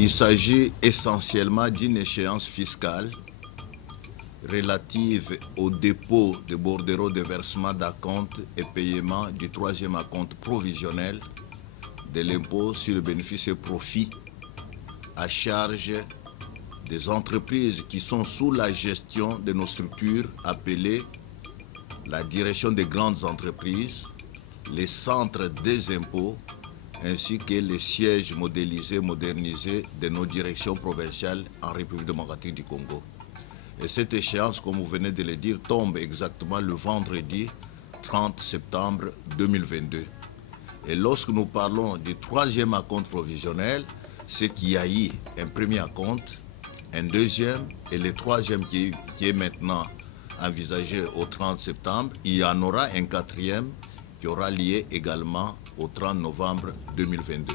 Il s'agit essentiellement d'une échéance fiscale relative au dépôt de bordereaux de versement d'acompte et paiement du troisième acompte provisionnel de l'impôt sur le bénéfice et profit à charge des entreprises qui sont sous la gestion de nos structures appelées la direction des grandes entreprises, les centres des impôts, ainsi que les sièges modélisés, modernisés de nos directions provinciales en République démocratique du Congo. Et cette échéance, comme vous venez de le dire, tombe exactement le vendredi 30 septembre 2022. Et lorsque nous parlons du troisième acompte provisionnel, c'est qu'il y a eu un premier acompte, un deuxième et le troisième qui est maintenant envisagé au 30 septembre. Il y en aura un quatrième qui aura lieu également au 30 novembre 2022.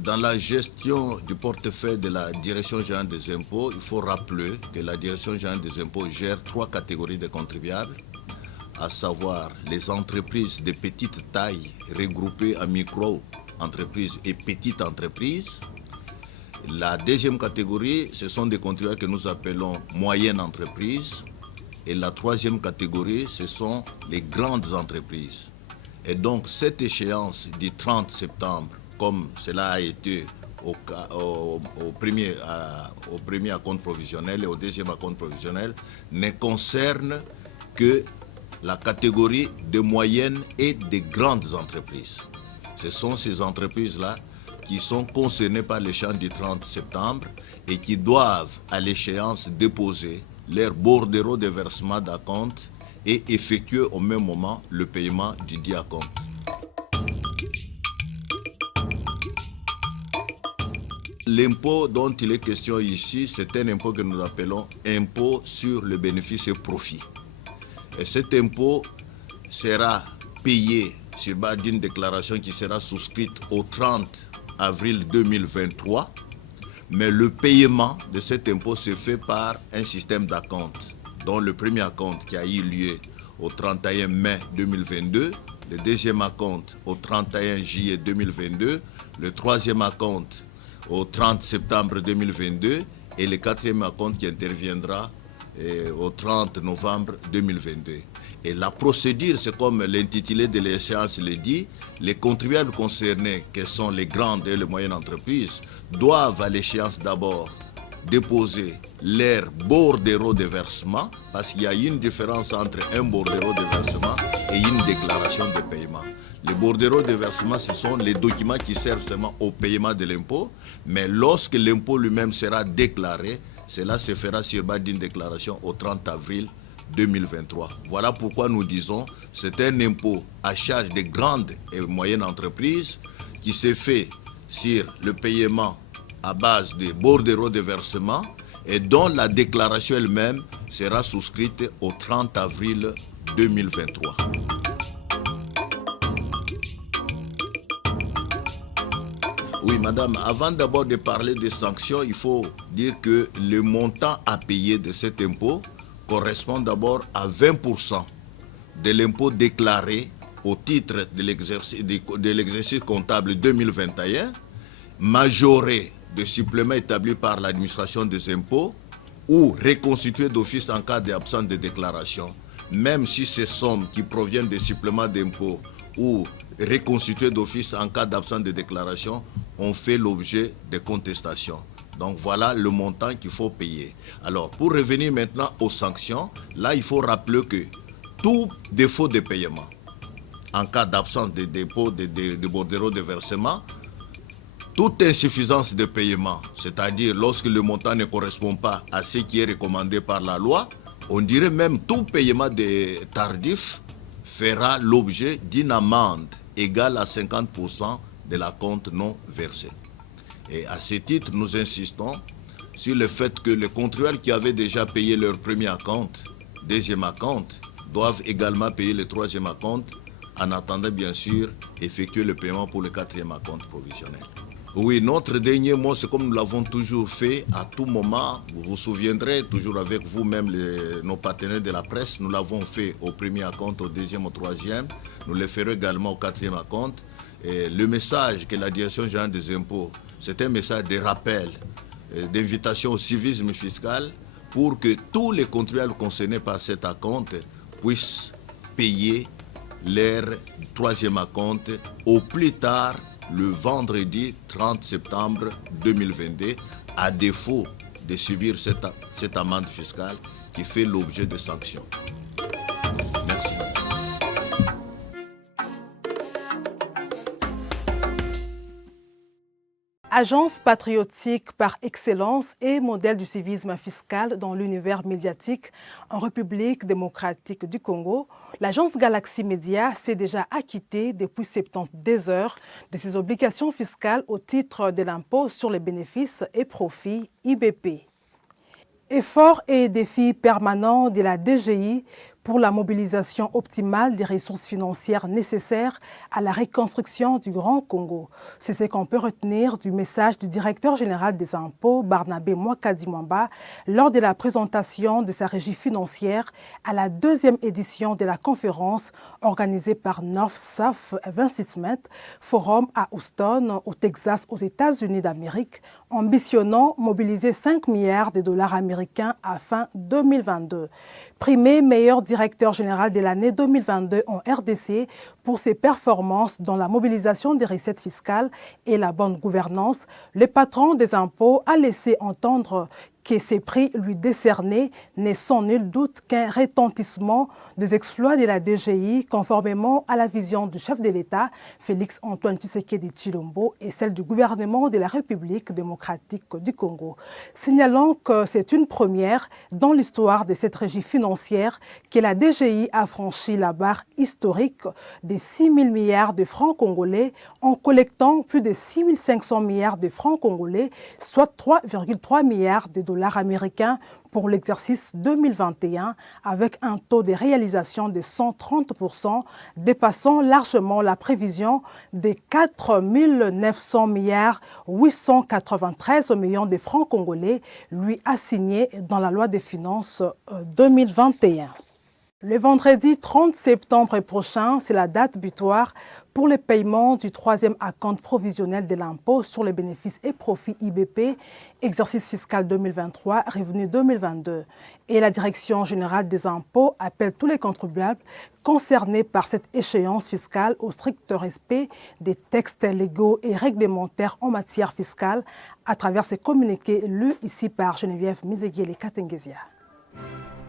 Dans la gestion du portefeuille de la Direction générale des impôts, il faut rappeler que la Direction générale des impôts gère 3 catégories de contribuables, à savoir les entreprises de petite taille regroupées en micro-entreprises et petites entreprises. La deuxième catégorie, ce sont des contribuables que nous appelons moyennes entreprises. Et la troisième catégorie, ce sont les grandes entreprises. Et donc, cette échéance du 30 septembre, comme cela a été au premier acompte provisionnel et au deuxième acompte provisionnel, ne concerne que la catégorie de moyennes et de grandes entreprises. Ce sont ces entreprises-là qui sont concernées par l'échéance du 30 septembre et qui doivent, à l'échéance, déposer leur bordereau de versement d'acompte et effectuer au même moment le paiement du dit acompte. L'impôt dont il est question ici, c'est un impôt que nous appelons impôt sur le bénéfice et profit. Et cet impôt sera payé sur base d'une déclaration qui sera souscrite au 30 avril 2023, mais le paiement de cet impôt se fait par un système d'acompte, dont le premier acompte qui a eu lieu au 31 mai 2022, le deuxième acompte au 31 juillet 2022, le troisième acompte au 30 septembre 2022 et le quatrième acompte qui interviendra au 30 novembre 2022. Et la procédure, c'est comme l'intitulé de l'échéance le dit, les contribuables concernés, que sont les grandes et les moyennes entreprises, doivent à l'échéance d'abord déposer leur bordereau de versement, parce qu'il y a une différence entre un bordereau de versement et une déclaration de paiement. Les bordereaux de versement, ce sont les documents qui servent seulement au paiement de l'impôt, mais lorsque l'impôt lui-même sera déclaré, cela se fera sur base d'une déclaration au 30 avril 2023. Voilà pourquoi nous disons que c'est un impôt à charge des grandes et moyennes entreprises qui se fait sur le paiement à base de bordereaux de versement et dont la déclaration elle-même sera souscrite au 30 avril 2023. Oui, madame, avant d'abord de parler des sanctions, il faut dire que le montant à payer de cet impôt correspond d'abord à 20% de l'impôt déclaré au titre de l'exercice comptable 2021, majoré de suppléments établis par l'administration des impôts ou reconstitué d'office en cas d'absence de déclaration, même si ces sommes qui proviennent des suppléments d'impôts ou reconstituées d'office en cas d'absence de déclaration ont fait l'objet de contestations. Donc voilà le montant qu'il faut payer. Alors pour revenir maintenant aux sanctions, là il faut rappeler que tout défaut de paiement, en cas d'absence de dépôt de bordereau de versement, toute insuffisance de paiement, c'est-à-dire lorsque le montant ne correspond pas à ce qui est recommandé par la loi, on dirait même tout paiement tardif fera l'objet d'une amende égale à 50% de la compte non versée. Et à ce titre, nous insistons sur le fait que les contribuables qui avaient déjà payé leur premier acompte, deuxième acompte, doivent également payer le troisième acompte en attendant bien sûr effectuer le paiement pour le quatrième acompte provisionnel. Oui, notre dernier mot, c'est comme nous l'avons toujours fait à tout moment. Vous vous souviendrez, toujours avec vous-même, nos partenaires de la presse, nous l'avons fait au premier acompte, au deuxième, au troisième. Nous le ferons également au 4e acompte. Et le message que la Direction générale des impôts, c'est un message de rappel, d'invitation au civisme fiscal pour que tous les contribuables concernés par cet acompte puissent payer leur 3e acompte au plus tard le vendredi 30 septembre 2022, à défaut de subir cette amende fiscale qui fait l'objet de sanctions. Merci. Agence patriotique par excellence et modèle du civisme fiscal dans l'univers médiatique en République démocratique du Congo, l'agence Galaxy Media s'est déjà acquittée depuis 72 heures de ses obligations fiscales au titre de l'impôt sur les bénéfices et profits IBP. Efforts et défis permanents de la DGI pour la mobilisation optimale des ressources financières nécessaires à la reconstruction du Grand Congo. C'est ce qu'on peut retenir du message du directeur général des impôts, Barnabé Mwakadi-Mwamba, lors de la présentation de sa régie financière à la 2e édition de la conférence organisée par North-South Investment Forum à Houston, au Texas, aux États-Unis d'Amérique, ambitionnant mobiliser 5 milliards de dollars américains à fin 2022. Primé meilleur directeur général de l'année 2022 en RDC pour ses performances dans la mobilisation des recettes fiscales et la bonne gouvernance, le patron des impôts a laissé entendre que ces prix lui décernés n'est sans nul doute qu'un retentissement des exploits de la DGI conformément à la vision du chef de l'État, Félix-Antoine Tshisekedi Tshilombo, et celle du gouvernement de la République démocratique du Congo. Signalant que c'est une première dans l'histoire de cette régie financière que la DGI a franchi la barre historique des 6 000 milliards de francs congolais en collectant plus de 6 500 milliards de francs congolais, soit 3,3 milliards de dollars américains pour l'exercice 2021, avec un taux de réalisation de 130%, dépassant largement la prévision des 4 900 milliards 893 millions de francs congolais lui assignés dans la loi des finances 2021. Le vendredi 30 septembre prochain, c'est la date butoir pour le paiement du 3e acompte provisionnel de l'impôt sur les bénéfices et profits IBP, exercice fiscal 2023, revenu 2022. Et la Direction générale des impôts appelle tous les contribuables concernés par cette échéance fiscale au strict respect des textes légaux et réglementaires en matière fiscale à travers ces communiqués lus ici par Geneviève Mizeguele-Katengezia.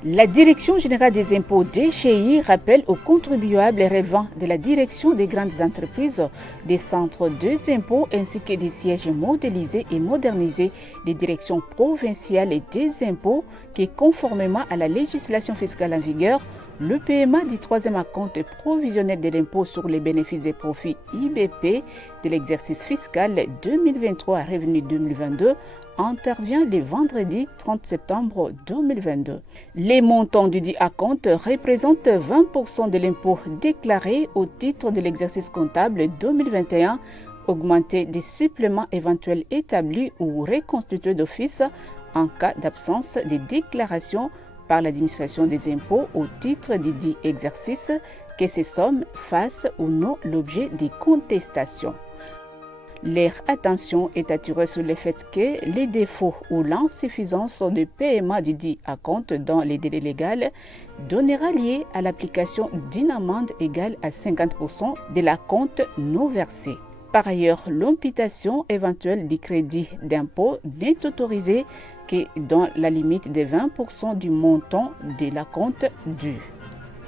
La Direction générale des impôts DGI rappelle aux contribuables rêvant de la direction des grandes entreprises, des centres des impôts ainsi que des sièges modélisés et modernisés des directions provinciales et des impôts que, conformément à la législation fiscale en vigueur, le PMA du 3e acompte provisionnel de l'impôt sur les bénéfices et profits IBP de l'exercice fiscal 2023 à revenu 2022 intervient le vendredi 30 septembre 2022. Les montants du dit acompte représentent 20% de l'impôt déclaré au titre de l'exercice comptable 2021, augmenté des suppléments éventuels établis ou reconstitués d'office en cas d'absence de déclaration par l'administration des impôts au titre du dit exercice, que ces sommes fassent ou non l'objet des contestations. Leur attention est attirée sur le fait que les défauts ou l'insuffisance de paiement du dit acompte dans les délais légaux donnera lieu à l'application d'une amende égale à 50% de l'acompte non versé. Par ailleurs, l'imputation éventuelle du crédit d'impôt n'est autorisée que dans la limite de 20% du montant de l'acompte dû.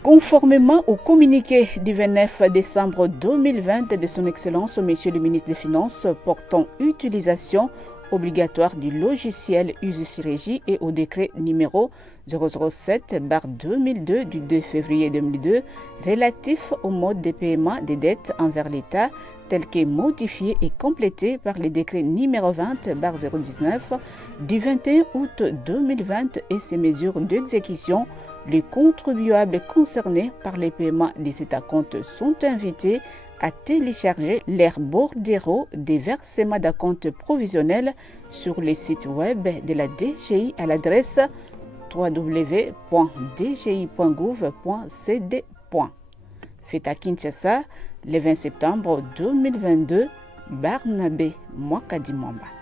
Conformément au communiqué du 29 décembre 2020 de son Excellence, Monsieur le ministre des Finances, portant utilisation obligatoire du logiciel USUSI-Régie et au décret numéro 007/2002 du 2 février 2002 relatif au mode de paiement des dettes envers l'État, tel que modifié et complété par le décret numéro 20/019 du 21 août 2020 et ses mesures d'exécution, les contribuables concernés par les paiements de cet acompte sont invités à télécharger leur bordereau des versements d'acompte provisionnels sur le site web de la DGI à l'adresse www.dgi.gouv.cd. Fait à Kinshasa le 20 septembre 2022, Barnabé Mwakadimamba.